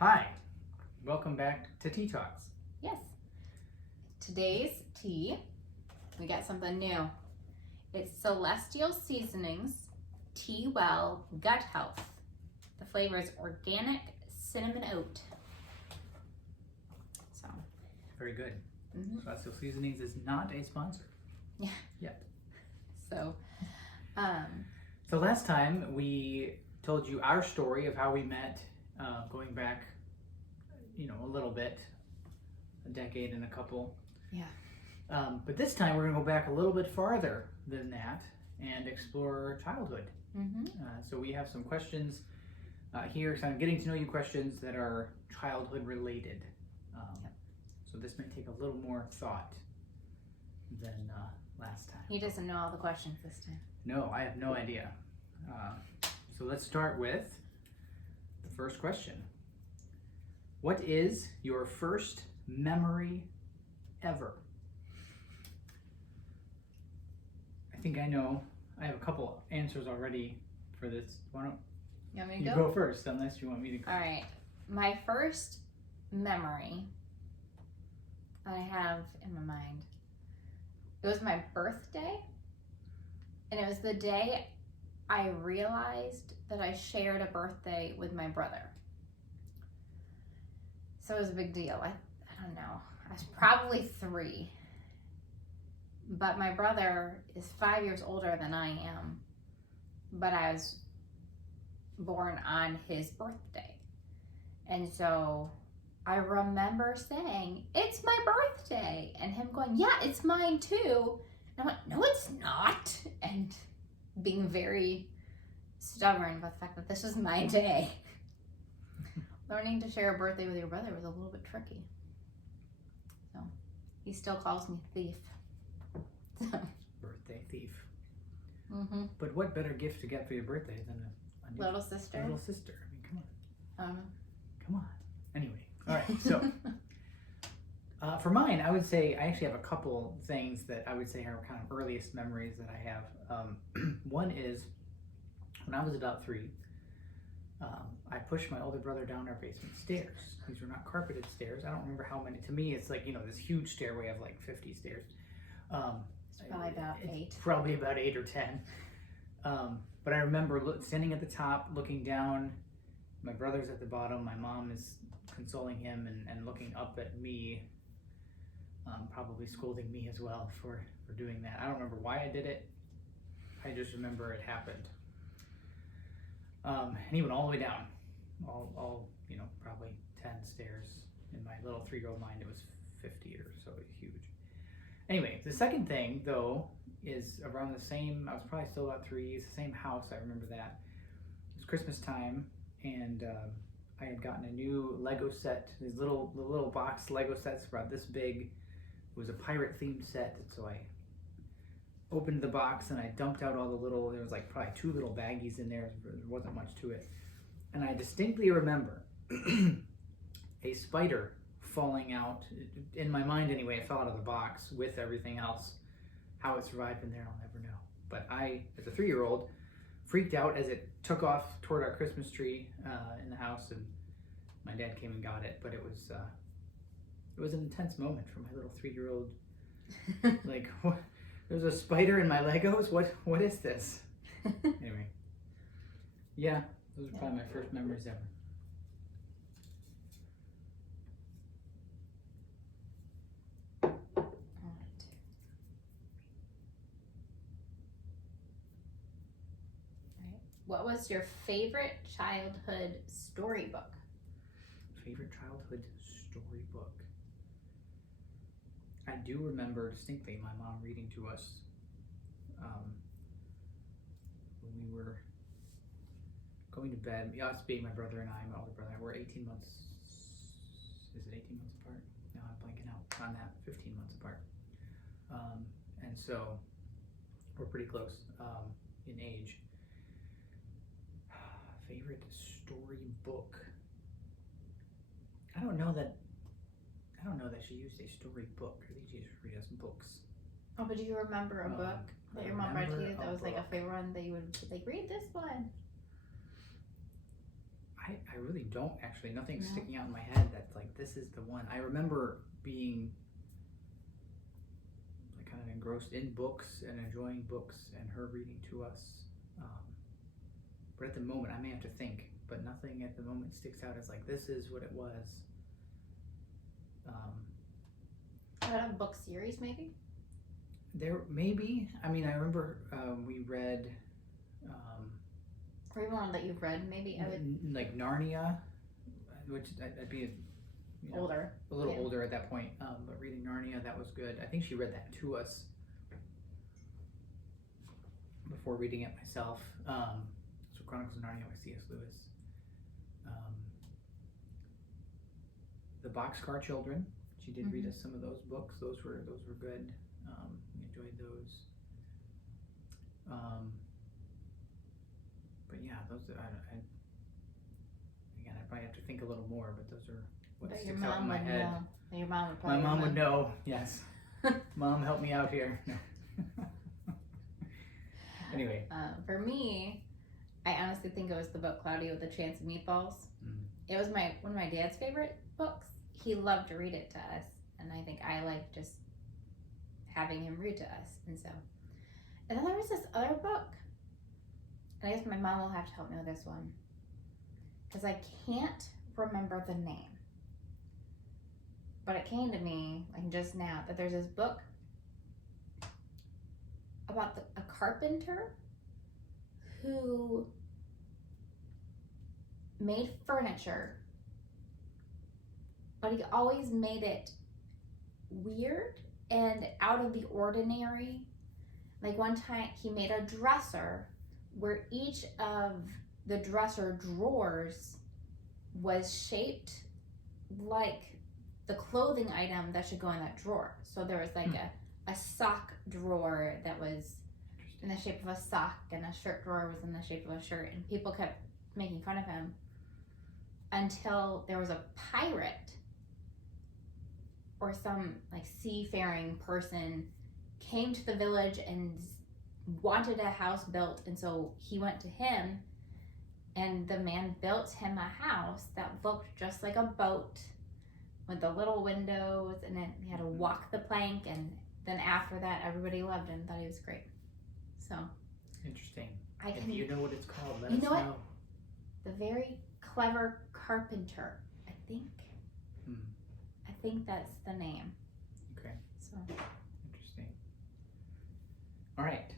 Hi, welcome back to Tea Talks. Yes. Today's tea, we got something new. It's Celestial Seasonings Tea Well Gut Health. The flavor is organic cinnamon oat. So. Very good. Celestial Seasonings is not a sponsor. Yeah. Yet. So last time we told you our story of how we met, going back, a little bit, a decade and a couple. Yeah. But this time we're going to go back a little bit farther than that and explore childhood. So we have some questions here, some getting to know you questions that are childhood related. So this may take a little more thought than last time. He doesn't know all the questions this time. No, I have no idea. So let's start with the first question. What is your first memory ever? I think I know. I have a couple answers already for this. Why don't You want me to you go? go first, unless you want me to go? All right. My first memory I have in my mind, it was my birthday, and it was the day I realized that I shared a birthday with my brother. So it was a big deal. I don't know. I was probably 3. But my brother is 5 years older than I am. But I was born on his birthday. And so I remember saying, "It's my birthday." And him going, "Yeah, it's mine too." And I went, "No, it's not." And being very stubborn about the fact that this was my day. Learning to share a birthday with your brother was a little bit tricky. So he still calls me thief. Birthday thief. Mm-hmm. But what better gift to get for your birthday than a new Little sister. little sister? I mean, come on. Come on. Anyway, all right. So for mine, I would say I actually have a couple things that I would say are kind of earliest memories that I have. One is when I was about 3. I pushed my older brother down our basement stairs. These were not carpeted stairs. I don't remember how many. To me, it's like, this huge stairway of like 50 stairs. It's probably about 8. Probably about 8 or 10. But I remember standing at the top, looking down. My brother's at the bottom. My mom is consoling him and looking up at me, probably scolding me as well for doing that. I don't remember why I did it. I just remember it happened. And he went all the way down, all probably 10 stairs. In my little 3-year-old mind, it was 50 or so, huge. Anyway, the second thing, though, is around the same, I was probably still about 3, it's the same house, I remember that. It was Christmas time, and I had gotten a new Lego set, these little box Lego sets about this big. It was a pirate-themed set, and so I opened the box and I dumped out all the little, there was like probably 2 little baggies in there, there wasn't much to it. And I distinctly remember a spider falling out, in my mind anyway, it fell out of the box with everything else. How it survived in there, I'll never know. But I, as a 3-year-old, freaked out as it took off toward our Christmas tree in the house, and my dad came and got it. But it was an intense moment for my little 3-year-old. Like, what? There's a spider in my Legos? What is this? Anyway. Yeah, those are probably my first memories ever. What was your favorite childhood storybook? Favorite childhood storybook? I do remember distinctly my mom reading to us when we were going to bed. Us being my brother and I, my older brother, we're 18 months. Is it 18 months apart? No, I'm blanking out on that. 15 months apart. And so we're pretty close in age. Favorite storybook? I don't know that she used a storybook. I think she just read us books. Oh, but do you remember a book that your mom read to you that was like a favorite one that you would like, read this one? I I really don't actually. Nothing's No. sticking out in my head that's like, this is the one. I remember being like kind of engrossed in books and enjoying books and her reading to us. But at the moment, I may have to think, but nothing at the moment sticks out as like, this is what it was. Out of book series, maybe? There maybe. I mean, I remember we read Or even one that you've read, maybe. I would like Narnia, which I'd be older. a little Yeah. older at that point. But reading Narnia, that was good. I think she read that to us before reading it myself. So Chronicles of Narnia by C.S. Lewis. The Boxcar Children. She did read us some of those books. Those were good. We enjoyed those. But yeah, those again, I probably have to think a little more. But those are what But sticks out in my head. know. Your mom would My probably mom would know. Yes, Mom, help me out here. No. Anyway, for me, I honestly think it was the book Cloudy with a Chance of Meatballs. It was one of my dad's favorite books. He loved to read it to us, and I think I liked just having him read to us. And then there was this other book, and I guess my mom will have to help me with this one because I can't remember the name, but it came to me like just now that there's this book about a carpenter who made furniture, but he always made it weird and out of the ordinary. Like one time he made a dresser where each of the dresser drawers was shaped like the clothing item that should go in that drawer. So there was like a sock drawer that was in the shape of a sock, and a shirt drawer was in the shape of a shirt, and people kept making fun of him until there was a pirate or some like seafaring person came to the village and wanted a house built, and so he went to him, and the man built him a house that looked just like a boat with the little windows, and then he had to walk the plank, and then after that everybody loved him, thought he was great. So interesting. I If can, you know what it's called, let You us know what? know. the very clever carpenter, I think. I think that's the name. Okay. So Interesting. All right.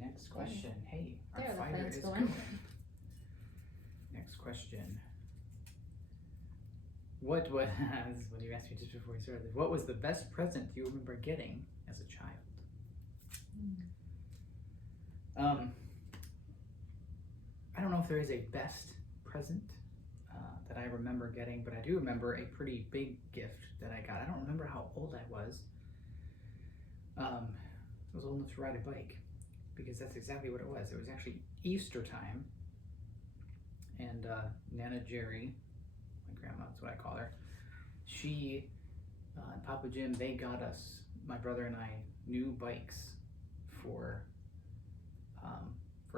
Next question. Hey, our There, the fighter phone's is going. going. Next question. What was this is what you asked me just before we started? What was the best present you remember getting as a child? I don't know if there is a best present that I remember getting, but I do remember a pretty big gift that I got. I don't remember how old I was. I was old enough to ride a bike, because that's exactly what it was. It was actually Easter time, and Nana Jerry, my grandma, that's what I call her, she and Papa Jim, they got us, my brother and I, new bikes for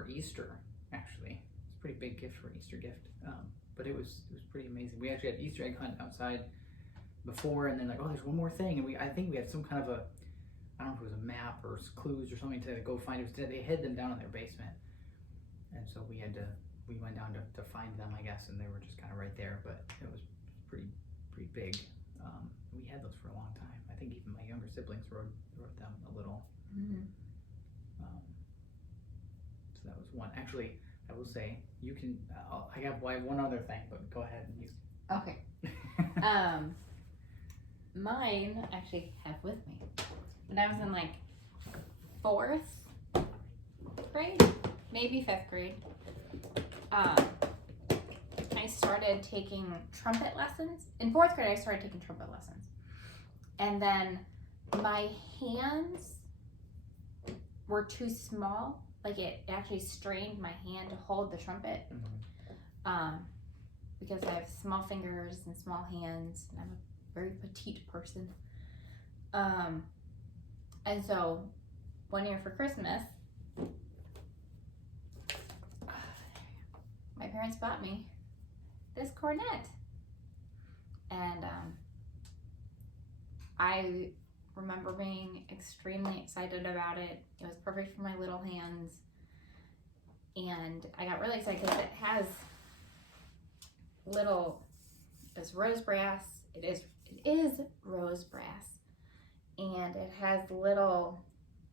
Easter. Actually, it's a pretty big gift for an Easter gift, but it was pretty amazing. We actually had Easter egg hunt outside before, and then like, oh, there's one more thing, and I think we had some kind of a, I don't know if it was a map or clues or something to go find. They hid them down in their basement, and so we went down to find them, I guess, and they were just kind of right there. But it was pretty big. We had those for a long time. I think even my younger siblings rode them a little. So that was one. Actually, I will say you can. I have one other thing, but go ahead and you. Okay. Mine actually have with me. When I was in like 4th grade, maybe 5th grade, I started taking trumpet lessons. In 4th grade, I started taking trumpet lessons. And then my hands were too small. Like it actually strained my hand to hold the trumpet. Because I have small fingers and small hands, and I'm a very petite person. And so one year for Christmas, my parents bought me this cornet. And I remember being extremely excited about it. It was perfect for my little hands. And I got really excited because it has little, it's rose brass. It is rose brass. And it has little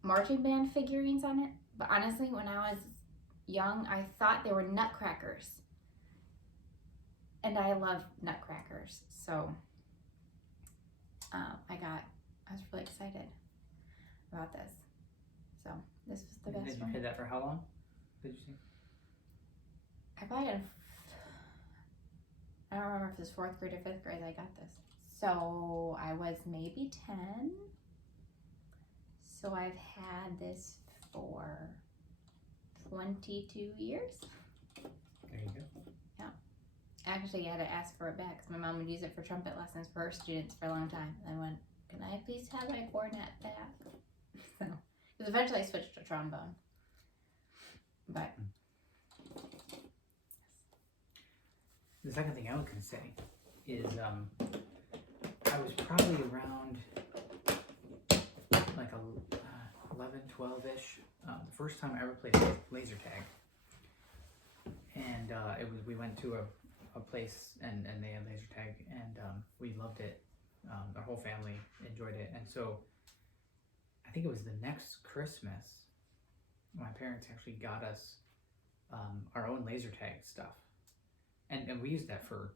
marching band figurines on it. But honestly, when I was young, I thought they were nutcrackers. And I love nutcrackers. So I was really excited about this. So this was the best Did you one. play that for how long? Did you see? I probably had, I don't remember if it was 4th grade or 5th grade I got this. So I was maybe 10. So I've had this for 22 years. There you go. Yeah. Actually, I had to ask for it back because my mom would use it for trumpet lessons for her students for a long time. And I went, can I please have my cornet back? So, because eventually I switched to trombone. But the second thing I was going to say is I was probably around like 11, 12-ish. The first time I ever played laser tag. And it was, we went to a place and they had laser tag, and we loved it. Our whole family enjoyed it. And so I think it was the next Christmas, my parents actually got us our own laser tag stuff. And we used that for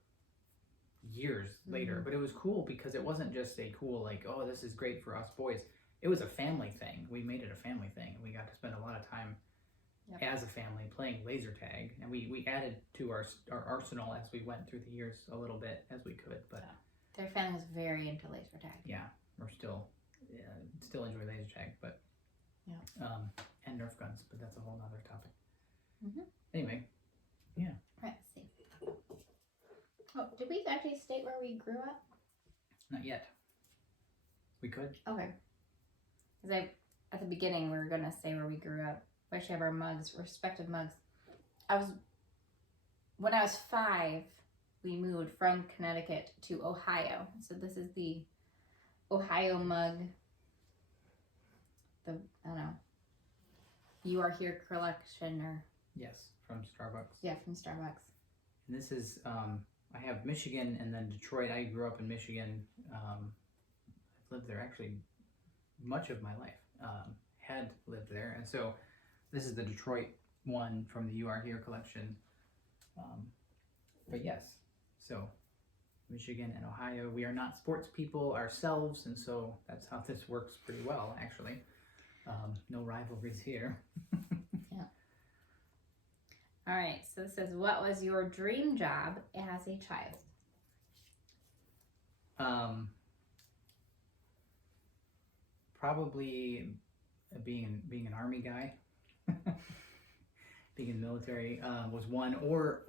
years later. But it was cool because it wasn't just a cool, like, oh, this is great for us boys. It was a family thing. We made it a family thing. We got to spend a lot of time as a family playing laser tag. And we added to our arsenal as we went through the years a little bit as we could. But their family was very into laser tag. Yeah, we're still enjoy laser tag, but and Nerf guns, but that's a whole nother topic. Anyway, Let's see. Oh, did we actually state where we grew up? Not yet. We could. Okay. Because at the beginning we were gonna say where we grew up. We actually have our mugs, respective mugs. When I was 5, we moved from Connecticut to Ohio. So this is the Ohio mug. I don't know. You Are Here collection, or Yes, from Starbucks. Yeah, from Starbucks. And this is I have Michigan and then Detroit. I grew up in Michigan. I've lived there actually much of my life. Had lived there, and so this is the Detroit one from the You Are Here collection. But yes, so Michigan and Ohio. We are not sports people ourselves, and so that's how this works pretty well, actually. No rivalries here. Yeah. All right, so this says, what was your dream job as a child? Probably being an army guy. Being in the military was one, or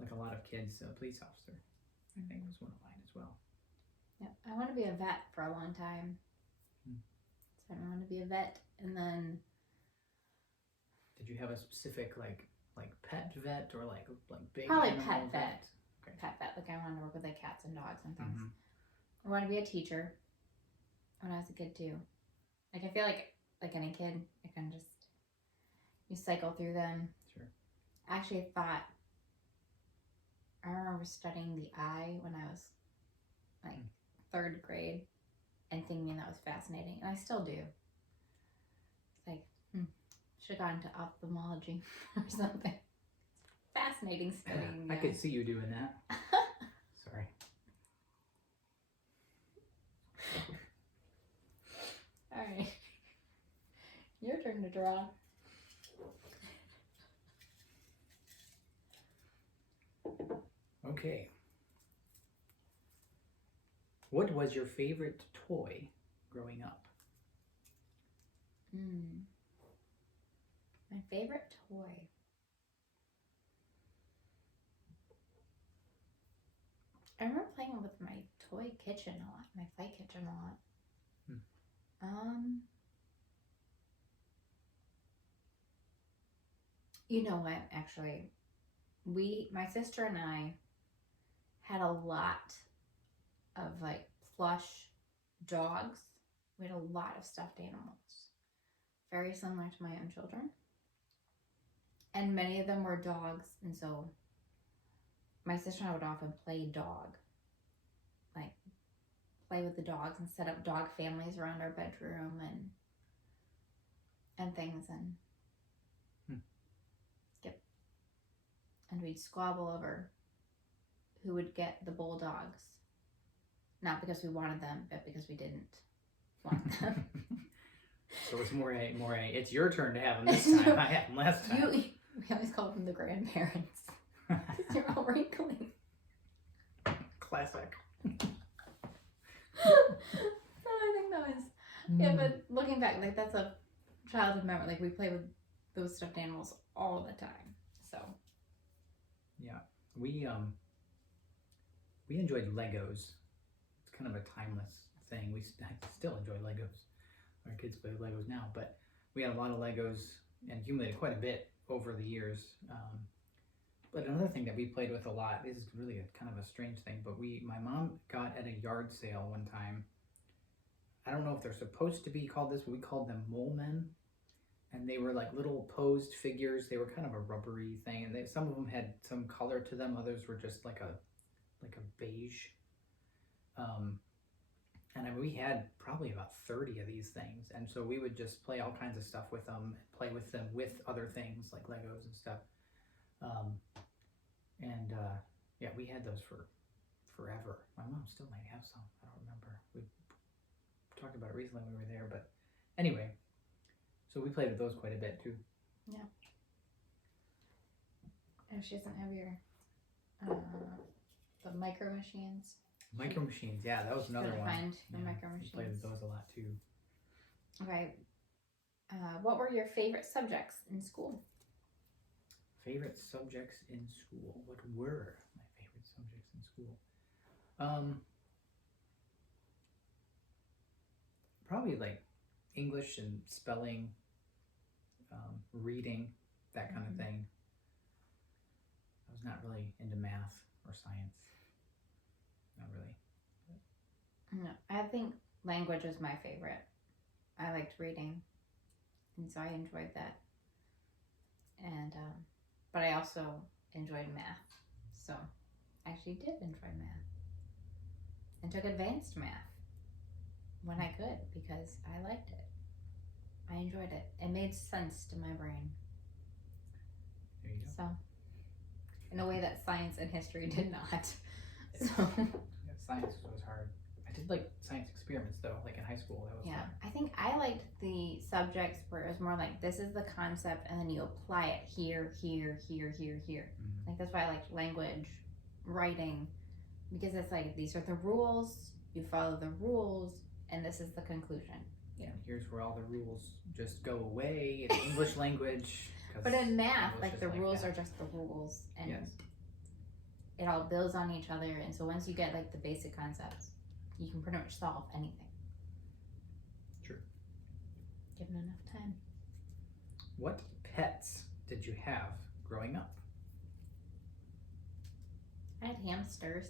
like a lot of kids, a police officer, I think was one of mine as well. Yeah, I want to be a vet for a long time. So I want to be a vet, and then. Did you have a specific like pet vet or like big? Probably pet vet. Okay. Pet vet, like I want to work with like cats and dogs and things. I want to be a teacher when I was a kid too. Like I feel like any kid, I can just you cycle through them. Sure. I actually thought I remember studying the eye when I was like 3rd grade and thinking that was fascinating, and I still do. It's like, should have gone to ophthalmology or something. Fascinating studying. I could see you doing that. Sorry. All right. Your turn to draw. Okay. What was your favorite toy growing up? My favorite toy. I remember playing with my toy kitchen a lot, my play kitchen a lot. You know what? Actually, my sister and I had a lot of like plush dogs. We had a lot of stuffed animals, very similar to my own children. And many of them were dogs, and so my sister and I would often play dog. Like, play with the dogs and set up dog families around our bedroom and things, and and we'd squabble over who would get the bulldogs. Not because we wanted them, but because we didn't want them. So it's more a, it's your turn to have them this time. I had them last time. We always call them the grandparents. Because you're all wrinkly. Classic. So I think that was, yeah, but looking back, like that's a childhood memory. Like we play with those stuffed animals all the time. So. Yeah, we enjoyed Legos. It's kind of a timeless thing. I still enjoy Legos. Our kids play with Legos now, but we had a lot of Legos and accumulated quite a bit over the years. But another thing that we played with a lot is really a kind of a strange thing, but my mom got at a yard sale one time. I don't know if they're supposed to be called this, but we called them mole men. And they were like little posed figures. They were kind of a rubbery thing, and some of them had some color to them. Others were just like a beige. And we had probably about 30 of these things, and so we would just play all kinds of stuff with them, play with them with other things like Legos and stuff. Yeah, we had those for forever. My mom still might have some. I don't remember. We talked about it recently when we were there, but anyway. So we played with those quite a bit too. Yeah. And she doesn't have your the micro machines. Micro machines, yeah, that was another one. Find the yeah, micro machines. We played with those a lot too. Okay. What were your favorite subjects in school? Favorite subjects in school? What were my favorite subjects in school? Probably like English and spelling, reading, that kind of thing. I was not really into math or science. Not really. No, I think language was my favorite. I liked reading, and so I enjoyed that. And but I also enjoyed math, so I actually did enjoy math, and took advanced math when I could because I liked it. I enjoyed it. It made sense to my brain. There you go. So, in a way that science and history did not. So. Yeah, science was hard. I did like science experiments though, like in high school. That was fun. I think I liked the subjects where it was more like this is the concept and then you apply it here. Mm-hmm. Like that's why I liked language, writing, because it's like these are the rules, you follow the rules, and this is the conclusion. Yeah, here's where all the rules just go away in English language. But in math, like the like rules that. are just the rules, and Yes. it all builds on each other. And so once you get like the basic concepts, you can pretty much solve anything. True. Given enough time. What pets did you have growing up? I had hamsters.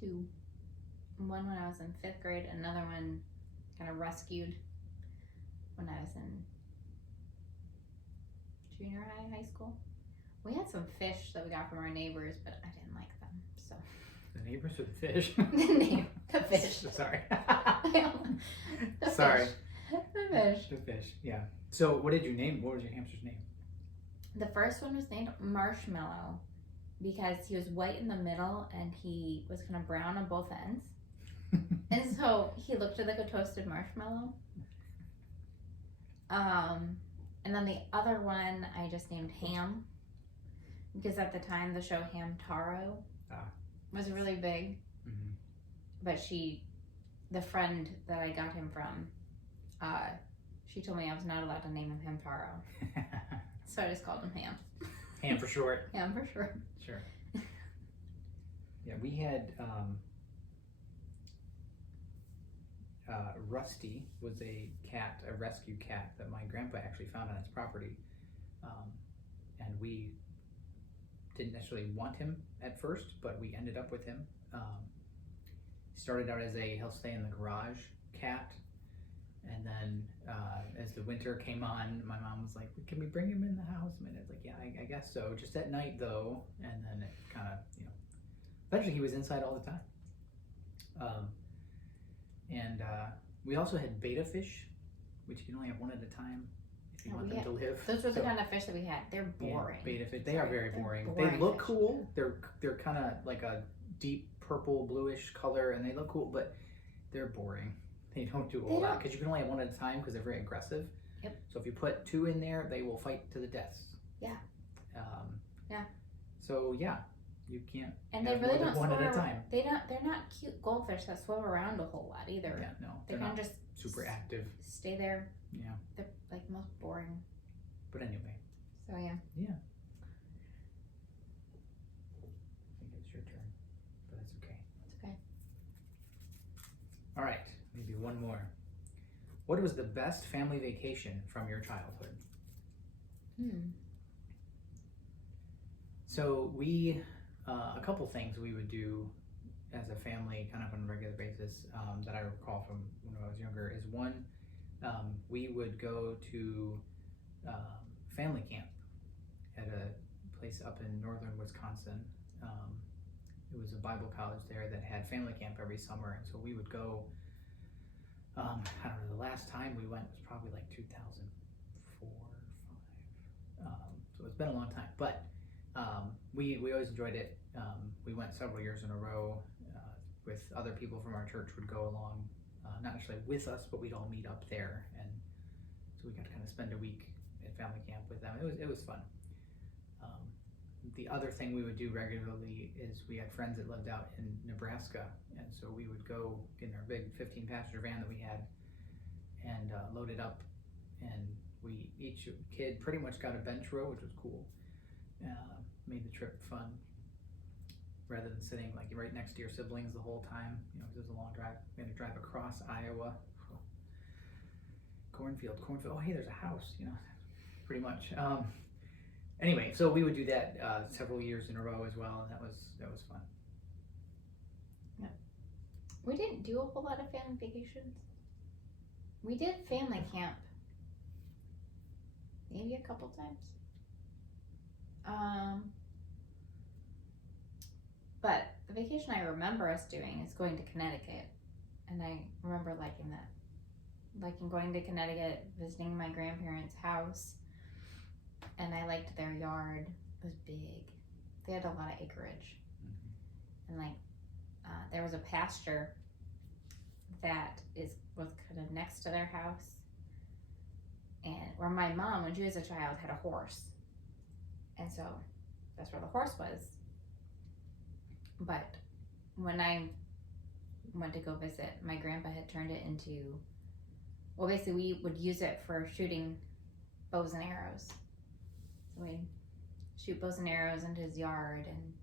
2. One when I was in 5th grade, another one kind of rescued when I was in junior high school. We had some fish that we got from our neighbors, but I didn't like them, so. The neighbors or the fish? The fish. Sorry. The Sorry. fish. The fish. The fish, yeah. So what was your hamster's name? The first one was named Marshmallow because he was white in the middle and he was kind of brown on both ends. And so he looked like a toasted marshmallow. And then the other one I just named Ham because at the time the show Hamtaro was really big. Mm-hmm. But the friend that I got him from, she told me I was not allowed to name him Hamtaro. So I just called him Ham. Ham for short. Ham for short. Sure. Yeah, we had Rusty was a rescue cat that my grandpa actually found on his property. and we didn't necessarily want him at first, but we ended up with him. Started out as he'll stay in the garage cat, and then as the winter came on, my mom was like, can we bring him in the house? And I was like, yeah, I guess so, just at night though. And then it kind of, eventually he was inside all the time. And we also had betta fish, which you can only have one at a time if you want them to live. Those were the kind of fish that we had. They're boring. Yeah, betta fish, they are very boring. They look cool. They're kind of like a deep purple bluish color, and they look cool, but they're boring. They don't do a whole lot because you can only have one at a time because they're very aggressive. Yep. So if you put 2 in there, they will fight to the death. Yeah. Yeah. So yeah, you can't. And they really don't one at a time. They're not cute goldfish that swim around a whole lot either. Yeah, no, they kind of just super active. Stay there. Yeah. They're like most boring. But anyway. So yeah. Yeah. I think it's your turn, but that's okay. It's okay. All right, maybe one more. What was the best family vacation from your childhood? So we, a couple things we would do as a family kind of on a regular basis that I recall from when I was younger is one, we would go to family camp at a place up in northern Wisconsin. It was a Bible college there that had family camp every summer, and so we would go. I don't know, the last time we went was probably like 2004 or 5. So it's been a long time, but we always enjoyed it. We went several years in a row with other people from our church would go along, not necessarily with us, but we'd all meet up there, and so we got to kind of spend a week at family camp with them. It was fun. The other thing we would do regularly is we had friends that lived out in Nebraska, and so we would go in our big 15-passenger van that we had and load it up, and each kid pretty much got a bench row, which was cool. Made the trip fun rather than sitting like right next to your siblings the whole time, because it was a long drive. We had to drive across Iowa. Cornfield. Oh, hey, there's a house, pretty much. Anyway, so we would do that several years in a row as well, and that was fun. Yeah. We didn't do a whole lot of family vacations. We did family camp maybe a couple times. But the vacation I remember us doing is going to Connecticut, and I remember liking that. Liking going to Connecticut, visiting my grandparents' house. And I liked their yard. It was big. They had a lot of acreage. And there was a pasture that was kind of next to their house. And where my mom, when she was a child, had a horse. And so that's where the horse was. But when I went to go visit, my grandpa had turned it into, well, basically we would use it for shooting bows and arrows. So we'd shoot bows and arrows into his yard, and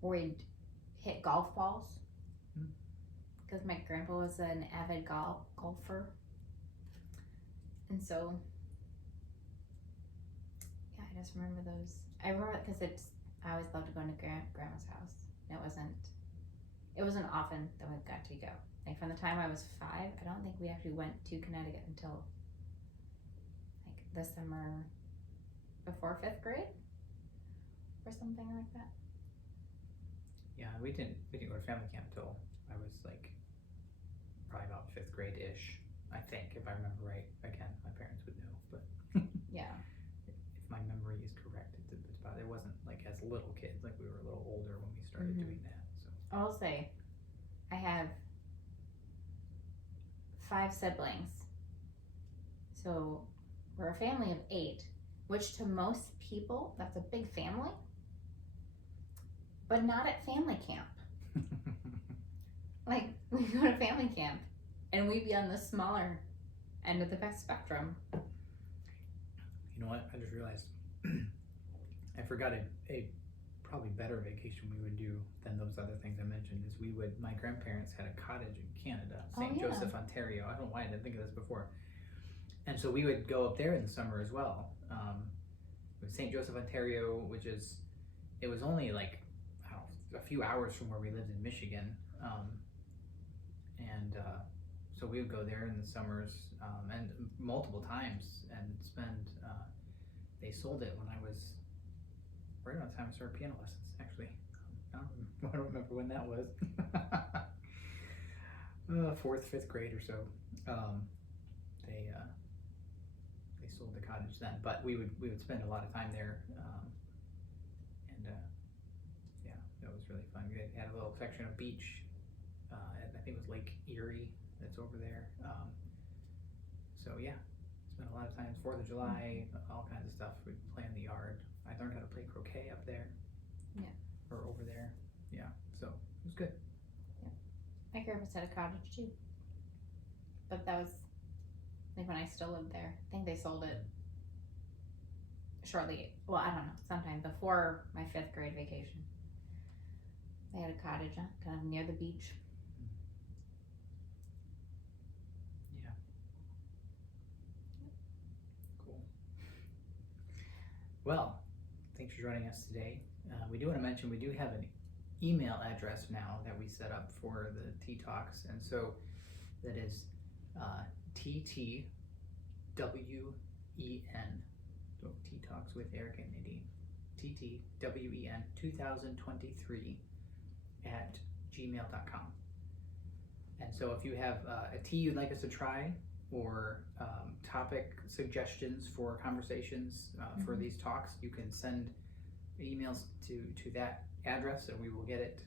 we'd hit golf balls because my grandpa was an avid golfer. And so, yeah, I just remember those. I remember it because I always loved to go to grandma's house. It wasn't often that we got to go. Like from the time I was 5, I don't think we actually went to Connecticut until like the summer before 5th grade or something like that. Yeah, we didn't go to family camp till I was like probably about 5th grade-ish, I think, if I remember right. Again, my parents would know, but yeah, if my memory is correct, it wasn't like as little kids, like we were a little older when we started doing that. So I'll say I have 5 siblings, so we're a family of 8, which to most people, that's a big family, but not at family camp. Like, we go to family camp, and we'd be on the smaller end of the spectrum. You know what? I just realized I forgot a probably better vacation we would do than those other things I mentioned is my grandparents had a cottage in Canada, St. Joseph, Ontario. I don't know why I didn't think of this before. And so we would go up there in the summer as well. was St. Joseph, Ontario, it was only like, I don't know, a few hours from where we lived in Michigan. So we would go there in the summers, and multiple times, and spend, they sold it when I was right around the time I started piano lessons, actually. I don't remember when that was. Fourth, fifth grade or so. They sold the cottage then, but we would spend a lot of time there, yeah, that was really fun. We had a little section of beach. I think it was Lake Erie that's over there. So yeah, spent a lot of time. 4th of July, all kinds of stuff. We'd play in the yard. I learned how to play croquet up there. Yeah. Or over there. Yeah. So it was good. My grandparents had a cottage too, but that was like when I still lived there. I think they sold it shortly. Well, I don't know. Sometime before my 5th grade vacation. They had a cottage kind of near the beach. Yeah. Cool. Well, thanks for joining us today. We do want to mention we do have an email address now that we set up for the Tea Talks, and so that is TTWEN. So Tea Talks with Eric and Nadine. TTWEN 2023 at gmail.com. And so if you have a tea you'd like us to try, or topic suggestions for conversations for these talks, you can send emails to that address and we will get it.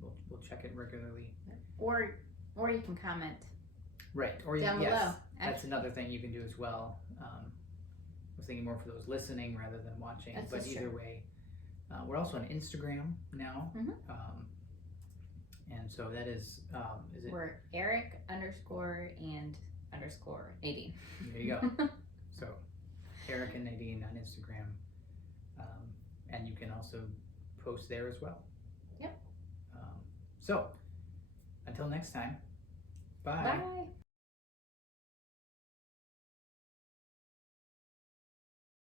We'll check it regularly. Or you can comment. Right. Or down yes, below. That's another thing you can do as well. I was thinking more for those listening rather than watching, but either way. We're also on Instagram now. And so that is it? We're Eric _and _Nadine. There you go. So Eric and Nadine on Instagram. And you can also post there as well. Yep. So until next time, bye. Bye.